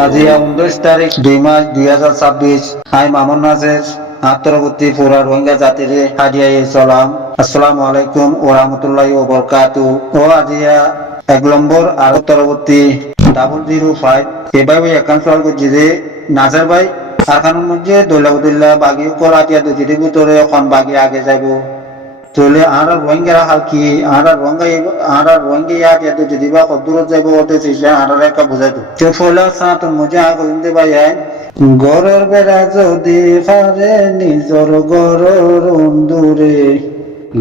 আজি 19 তারিখ 2 মাস 2026 আই মামুন নাজের আন্তর্বর্তী পুরা রোহিঙ্গা জাতিরে হাদিয়াই সালাম। আসসালামু আলাইকুম ওয়া রাহমাতুল্লাহি ওয়া বারাকাতুহু। ও আজিয়া 1 নম্বর আর উত্তরবর্তী 005 এভাবে একাউন্ট সলভ করছি যে নাজার ভাই আরখানোর মধ্যে দৌলাউদ্দিল্লাহ বাগি করাতিয়া দুজির ভিতরে এখন বাগি আগে যাব চলে আর রোহিঙ্গারা হাল কি আর রোহিঙ্গা ইয়া তো যদি বা কত দূর যাইব ওতে চেষ্টা আর একটা বুঝাই তো তো ফলা সাত মজা কইতে ভাই গরর বেড়া যদি ফারে নিজর গরর অন্দুরে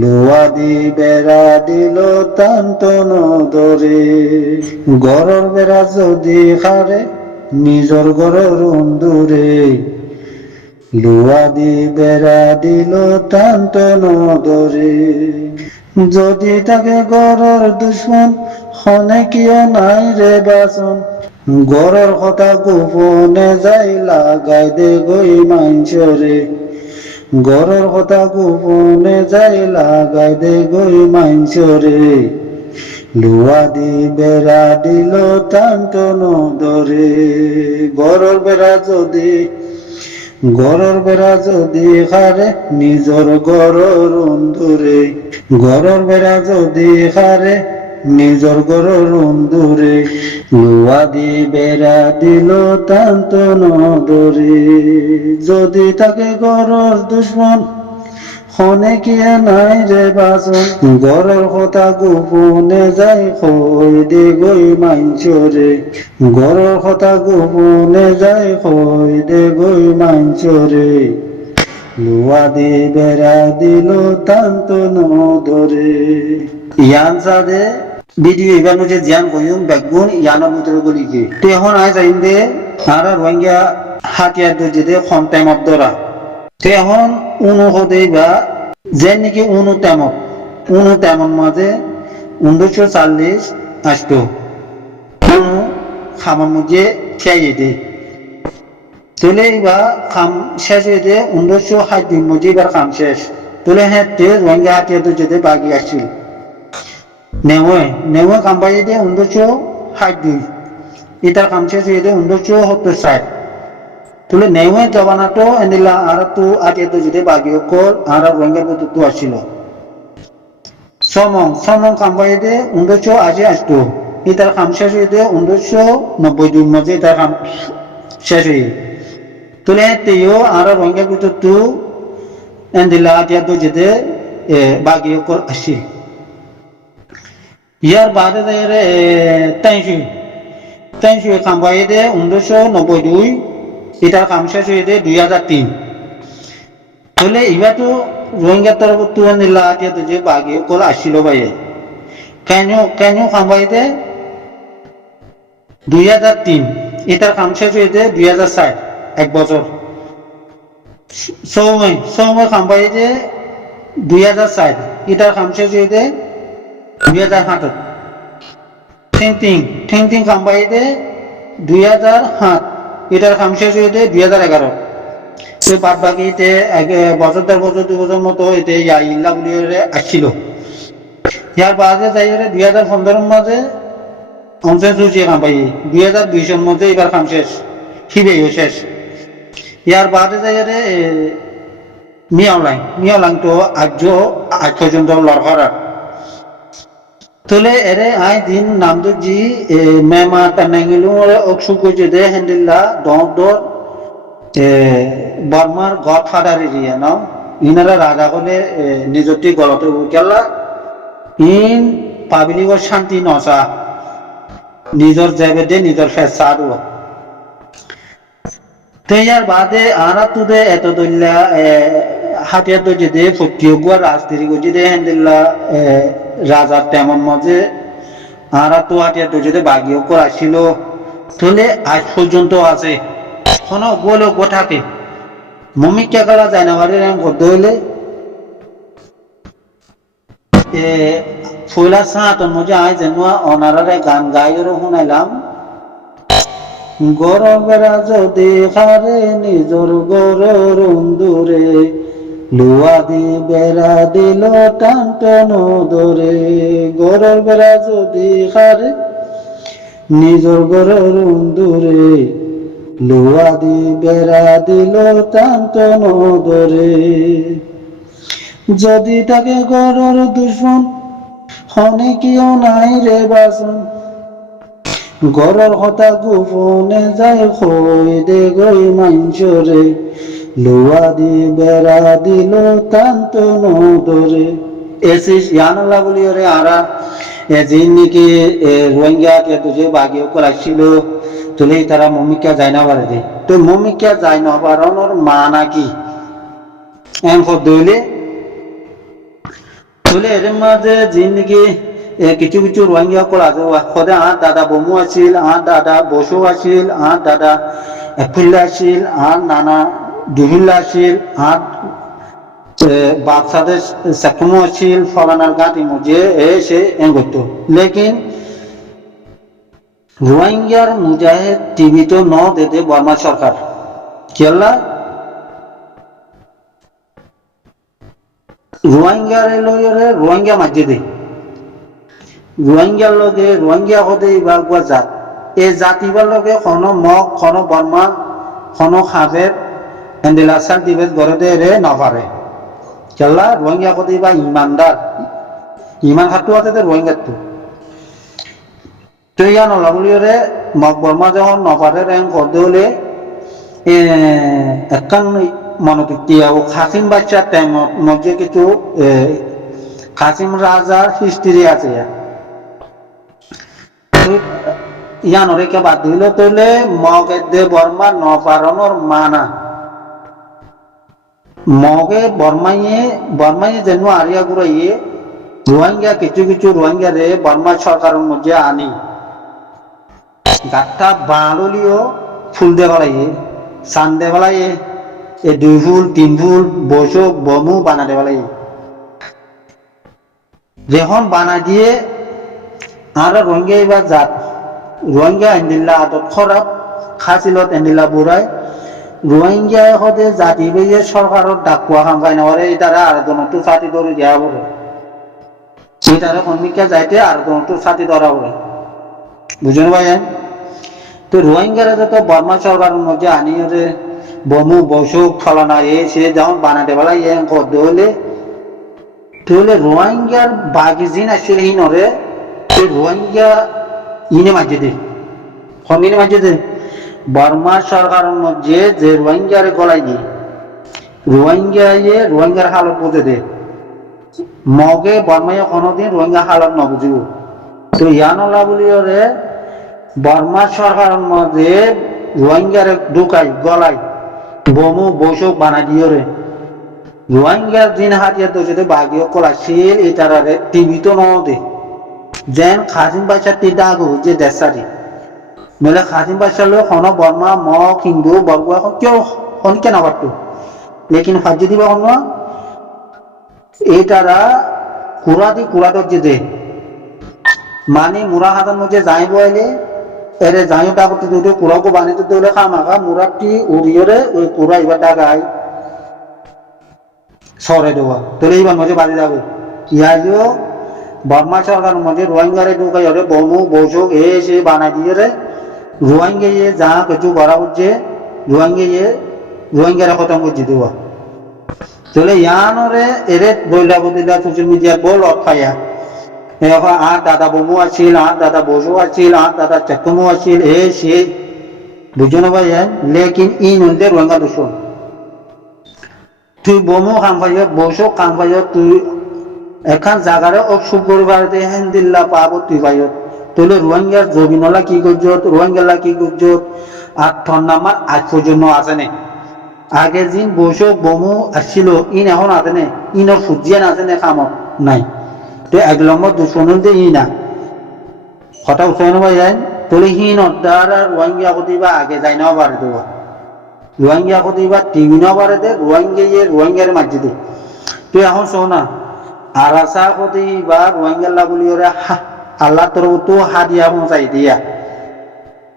লোয়া দি বেড়া দিল তান্তন দরে গরর বেড়া যদি খারে নিজর গরর অন্দুরে লোয়া দি বেড়া দিল তান্তন দরে যদি তাকে গরর দুশ্মন হনে কিয় নাই রে বাসন গরর কথা গোপনে যাই লাগাই দে গই মাঞ্চরে গরর কথা গোপনে যাই লাগাই দে গই মাঞ্চরে লোয়া দি বেড়া দিল তান্তন দরে গরর বেড়া যদি খারে নিজর গরর অন্দুরে গরর বেড়া যদি খারে নিজর গরর অন্দুরে লোয়া দি বেড়া দিল তান্তন দরে যদি তাকে গরর দুশ্মন হনে কিয়া নাই রে বাসন গরর কথা গোপনে যাই কই দে গই মাঞ্চরে গরর কথা গোপনে যাই কই দে গই মাঞ্চরে লোয়া দি বেড়া দিল তান্তন দরে ইয়ান সাদে ভিডিও ইবানো যে জ্ঞান কইম বেগুন ইয়ানোর ভিতরে গলিকে তো এখন আই যাইম দে আর রোহিঙ্গা হাতিয়ার দে কম টাইম দরা তো এখন উনো হদেই বা যে নাকি উনো তেমন মাঝে 1940 আসতো উনো খামার মধ্যে খেয়ে দে তোলে এবার খাম শেষ হয়ে দে 1960 মধ্যে এবার খাম শেষ তোলে হ্যাঁ তে রোহিঙ্গা হাতিয়ার যেতে বাকি আসছিল নেওয়ে কাম পাই দে 1962 এটার কাম শেষ হয়ে দে 1970 তুলে নেওয়ে জবানাটো এনিলা আর তো আগে তো যদি বাগিও কল আর রোহিঙ্গা তো আসছিল সমং কামবাই দে 1980 আসতো এটার কাম শেষ হয়ে দে 1992 মধ্যে এটার কাম শেষ হয়ে তুলে তেও আর রোহিঙ্গা তো এনিলা আগে তো যদি বাগিও কল আসি ইয়ার বাদে রে তাইশু কামবাই দে 1992 এটার কাম শেষ হয়ে যায় 2003 তাহলে এবার তো রোহিঙ্গার তরফ তুলে নিলা তো যে বাগিয়ে করে আসছিল ভাইয়ে কেন খাম্বাইতে 2003 এটার কাম শেষ হয়ে যায় 2004 এক বছর সময় খাম্বাইতে 2004 এটার কাম শেষ হয়ে যায় 2007 থিং খাম্বাইতে 2007 এটার কাম শেষ হয়ে যায় 2011 তো বাদ বাকিতে বছর 2 বছর মতো এতে ইল্লা বলি আসছিল ইয়ার বাদে যাই 2015 মাঝে অংশেষ হয়েছে কাম পাই 2020 মধ্যে এবার কাম শেষ হিবেও শেষ ইয়ার বাদে যাই মিয়াওলাং তো আজ পর্যন্ত লড়ার তোলে এরে আই দিন নাম তো জি মেমা তানাঙ্গিলু অকসু কইছে দে হ্যান্ডেলা দর বর্মার গডফাদার এরিয়া নাও ইনারা রাজা হলে নিজটি গলতে গেলা ইন পাবলিকর শান্তি নসা নিজর যাবে দে নিজর ফেসা দেব তো ইয়ার বাদে আরা তুদে এত দইলা হাতিয়া তো যে ফটিয়গুয়া রাজধানী গজি দে হ্যান্ডেলা রাজার তেমন মাঝে আরা তো হাতিয়া তো যে বাগিও করাছিল তাহলে আজ পর্যন্ত আছে কোনো বলো গোটাকে মমিকা করা যায় না বাড়ির করতে হইলে ফয়লা সাঁতর মধ্যে আয় যেন অনারারে গান গাইয়েরও শুনাইলাম গরর বেড়া যদি খারে নিজর গরর অন্দুরে লোয়া দি বেড়া দিল টানটন দরে গরর বেড়া যদি খারে নিজর ঘরের উন্দুরে লোয়া দি বেড়া দিল টান্ত নদরে যদি তাকে ঘরের দুশ্মন হনে কিও নাই রে বাসন ঘরের কথা গোপনে যায় হই দে গই মাঞ্চরে লোয়া দি বেড়া দিল টান্ত নদরে এসিস ইয়ানাল্লাহ বলি রে আরা এজিন নাকি রোহিঙ্গা কে তুঝে বাগিও করাইছিল তুলে তারা মমিকা যায় না পারে দে তো মমিকা যায় না পারানোর মানা কি এম দইলে তুলে এর মাঝে জিন্দগি কিছু কিছু রোহিঙ্গা করা সদে আর দাদা বমু আছিল আর দাদা বসু আছিল আর দাদা এফুল্লা আছিল আর নানা দুহুল্লা আছিল আর বাদশাদের সেকমো আছিল ফলানার গাঁটি মুজে এসে এগোত লেকিন রোহিঙ্গার মুজাহিদ টিভি তো ন দেতে বর্মা সরকার কেলা রোহিঙ্গার লইরে রোহিঙ্গা মাঝে রোহিঙ্গার লগে রোহিঙ্গা হতে ইবার গুয়া জাত এই জাত ইবার লগে খন মগ খন বর্মা খন খাবের এন্দিলা সাল দিবে গড়তে রে নভারে কেলা রোহিঙ্গা হতে ইবা ইমানদার ইমান খাটু আছে রোহিঙ্গার তো ইয়া নলাগুলিরে মগ বর্মা যখন নভারে র্যাঙ্ক করতে হলে একখান মনোবৃত্তি ও খাসিম বাচ্চার টাইম মধ্যে কিছু খাসিম রাজার হিস্ট্রি আছে ইয়ানরে কে বাদ দিল তোলে মগে দে বর্মা নপারণর মানা মগে বর্মাইয়ে যেন আরিয়া গুড়াইয়ে রোহিঙ্গা কিছু কিছু রোহিঙ্গা রে বর্মা সরকারের মধ্যে আনি গাঠটা বাঁড়লিও ফুল দে বেলাইয়ে সান দে বেলাইয়ে এ 2 ফুল 3 ফুল বসক বমু বানা দে বেলাইয়ে যখন বানা দিয়ে আর রোহিঙ্গা এবার জাত রোহিঙ্গা এন্দিল্লা আদত খারাপ খাসিলত এন্দিল্লা বুড়াই রোহিঙ্গা হতে জাতি বেয়ে সরকারের ডাকুয়া খাম পাই না তারা আর দনটো ছাতি ধরে দেওয়া বলে তারা কর্মিকা যাইতে আর দনটো ছাতি ধরা বলে বুঝুন ভাই তো রোহিঙ্গারা তো বর্মা সরকারের মধ্যে আনিয়ে বমু বসুক ফলানা সে যখন বানাতে বেলা করতে হলে তাহলে রোহিঙ্গার বাকি জিন আসছিল হি নরে রোহিঙ্গা ইনে মাঝে দে ইনে মাঝে দে বর্মা সরকারের মধ্যে যে রোহিঙ্গার গলাই দি রোহিঙ্গার হালত বুঝে দে মগে বর্মায় কোনোদিন রোহিঙ্গা হালত নবুঝিব তো ইয়ানলা বলি রে বর্মা সরকারের মধ্যে রোহিঙ্গার ঢুকাই গলাই বমু বসুক বানা দিও রে রোহিঙ্গার দিন হাতিয়া তো যদি বাগিও কলাছিল এটারে টিভি তো নদে যেন খাসিম বাচ্চা টিটা আগু যে দেশারি নলে খাসিম বাচ্চা লোক হন বর্মা ম হিন্দু বর্গুয়া কেউ হন কেন পারতো লেকিন ফাজি দিবা হন এটারা কুড়া যে দে মানে মুরা হাতের মধ্যে যাই বইলে এরে যাইও তা করতে দিতে কুড়াকে বানিয়ে দিলে খামাখা মুরাটি উড়িয়ে ওই কুড়া এবার ডাগায় সরে দেওয়া তাহলে এইবার মধ্যে বাড়ি যাবে ইহাইও বর্মা সরকার মধ্যে রোহিঙ্গারে ঢুকাই হলে বমু বসুক সে বানাই দিয়ে রে রোহিঙ্গা যা কিছু করা হচ্ছে রোহিঙ্গারে খতম করছে দেওয়া তাহলে ইয়ানরে এরে বইলা বদিলা সোশ্যাল মিডিয়া বল খাইয়া এখন আর দাদা বমু আছিল আর দাদা বসু আছিল আর দাদা চকমু আছিল সে বুঝো না ভাই লেকিন ই নদে রোহিঙ্গা দূষণ তুই বমু কাম পাইয় বসো কাম পাইয় তুই এখন জাগারে অসুখ করবার হেন দিল্লা পাবো তুই পাইয় তাহলে রোহিঙ্গার জমিনলা কি করছ রোহিঙ্গালা কি করছ আর ঠন্ডামার আজ পর্যন্ত আছে নে আগে যিন বসো বমু আসছিল ইন এখন আছে নে ইনর ফুজিয়ান আছে নে কামত নাই তো 1 নম্বর দূষণ ই না কথা উৎসাহ ভাই যায় তাহলে হিন দ্বারা রোহিঙ্গা কতিবা আগে যাই না পারে দেওয়া রোহিঙ্গা কতিবা টিভি না পারে দে রোহিঙ্গার মাঝে দে তুই এখন শো না আর আসা কতিবা রোহিঙ্গা বলি ওরে আল্লাহ তোর তো হাদিয়া পৌঁছাই দিয়া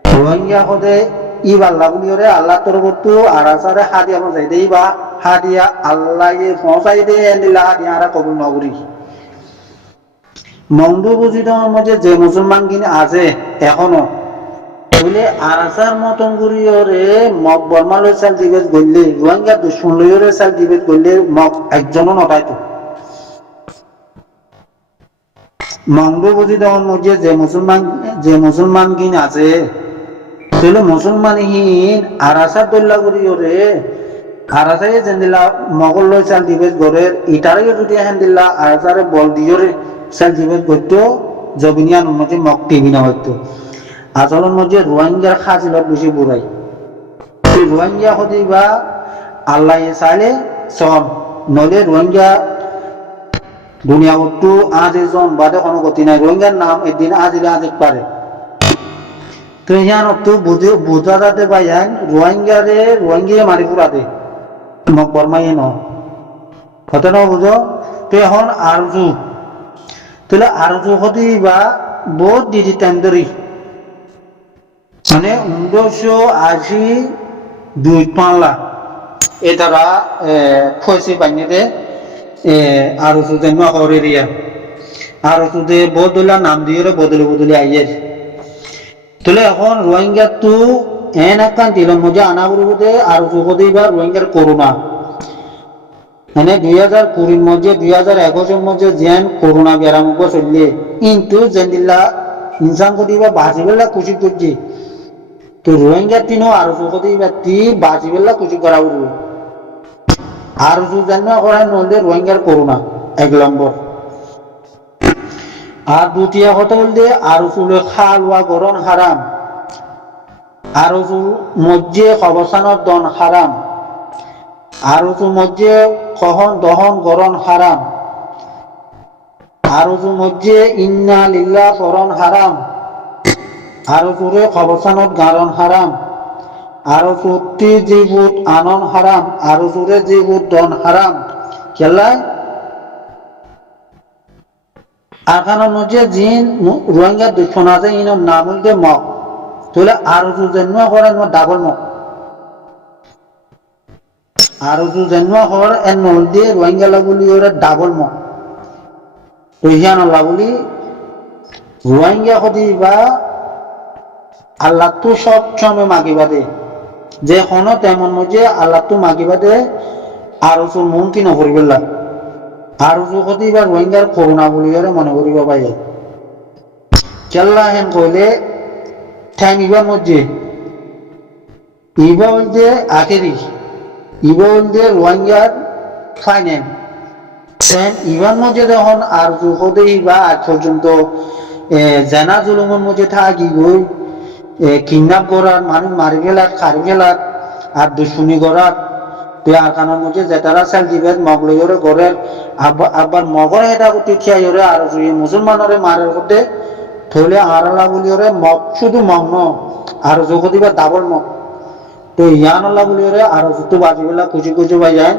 রোহিঙ্গা কদে ই আল্লাহ বলি ওরে আল্লাহ তোর তো আর আসারে হাদিয়া পৌঁছাই দে বা হাদিয়া আল্লাহ পৌঁছাই দে এন্দিলা হাদিয়া আর কবুল নগরী মংডু বুঝিদের মধ্যে যে মুসলমান কিনে আছে এখনো তাহলে আরাসার মতন করিয়রে মগ বর্মালয় চাল দিবেত গড়লে রোহিঙ্গা দুশ্মন লইরে চাল দিবেত গড়লে মগ একজনও নটাইতো মঙ্গল বুঝি তখন মধ্যে যে মুসলমান কিন আছে তাহলে মুসলমান হিন আরাসার দল্লা করিয়রে আরাসারে যেন দিলা মগল লয় চাল দিবেত গড়ের ইটারে যদি হেন দিলা আরাসারে বল দিয়রে চাল দিবেত গড়তো জবিনিয়ান মধ্যে মগ টিভি না হইতো আসলের মধ্যে রোহিঙ্গার খাজিলত বেশি বুড়াই রোহিঙ্গা হতে বা আল্লাহ চাইলে সন নলে রোহিঙ্গা দুনিয়া উত্তু আজ এজন বাদে কোনো গতি নাই রোহিঙ্গার নাম একদিন আজিলে আজ পারে তো ইয়ান তো বুঝা যাতে পাইয়ান রোহিঙ্গা মারি পুরাতে মোক বর্মাই ন কথা না বুঝো তো এখন আরজু তাহলে আরজু হতে বা বহুত দিদি তেন্দরি মানে 1982 পাঁচলা এ তারা ফসি বানিয়ে আরো সুদে নহরে রিয়া আরো সুদে বদলা নাম দিয়ে বদলে আইয়ের তাহলে এখন রোহিঙ্গা তো এন একখান দিলেন মধ্যে আনা করবো আরো সুদে বা রোহিঙ্গার করোনা মানে 2020 মধ্যে 2021 মধ্যে যেন করোনা বেড়াম চললে কিন্তু যেন দিল্লা ইনসান করিবা বাঁচিবেলা খুশি করছি তো রোহিঙ্গা তিনও আরো সুদে ব্যক্তি বাঁচিবেলা খুশি করা উঠবে আর জান্য করায় নদে রোহিঙ্গার করোনা 1 নম্বর আর দ্বিতীয় কথা বলতে আরো চুলে খাওয়া গরম হারাম আরো চুল মধ্যে অবস্থানত দন হারাম আরো চুল মধ্যে কহন দহন গরম হারাম আরো চুল মধ্যে ইন্না লিল্লাহ ফরন হারাম আরো চুলে অবস্থানত গারণ হারাম আরো চুক্তি জীবুত আনন হারাম আরো জোরে জীবুত দন হারাম কেলাই আখানোর মধ্যে জিন রোহিঙ্গা দুশ্মন আছে ইনর নাম হইতে মগ তাহলে আরো জু জন্ম করে ডাবল মগ আরো জু জন্ম হর এর নল দিয়ে রোহিঙ্গা লাগুলি ওরা ডাবল মগ রহিয়ান লাগুলি রোহিঙ্গা হদি বা আল্লাহ তো সব সময় মাগিবা দে যে হন তেমন মধ্যে আল্লাহ তো মাগিবা দে আরো চুর মুমকি নকরিবেলা আরো চুকতি বা রোহিঙ্গার করোনা বলিয়ারে মনে করিবা পাই কেল্লা হেন কইলে ঠ্যাং ইবার মধ্যে ইবা বলতে আখেরি ইবা বলতে রোহিঙ্গার ফাইন্যান্স সেন ইবার মধ্যে যখন আর চুকতে ইবা আজ পর্যন্ত জেনা জুলুমের মধ্যে থাকি গই কিডন্যাপ করার মানুষ মারি গেলার খারি গেলার আর দুশ্মনী করার আর কানের মধ্যে যেটারা চাল দিবে মগ লইরে ঘরের আবার মগর এটা করতে ঠিয়াইরে আর মুসলমানরে মারের করতে থলে আরালা বলিওরে মগ শুধু মগ ন আর যোগ দিবা ডাবল মগ তো ইয়ানলা বলিওরে আর যুক্ত বাজিবেলা খুশি খুশি পাই যায়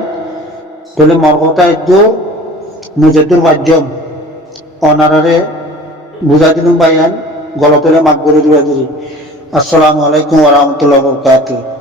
থলে মর্গতা ইদ্দুর মুজেদুর বাজ্যম অনারারে বুঝাই দিলুম পাই যায় গলতলে মাগ করে দিবা দিলি আসসালামু আলাইকুম ওয়া রাহমাতুল্লাহি ওয়া বারাকাতুহু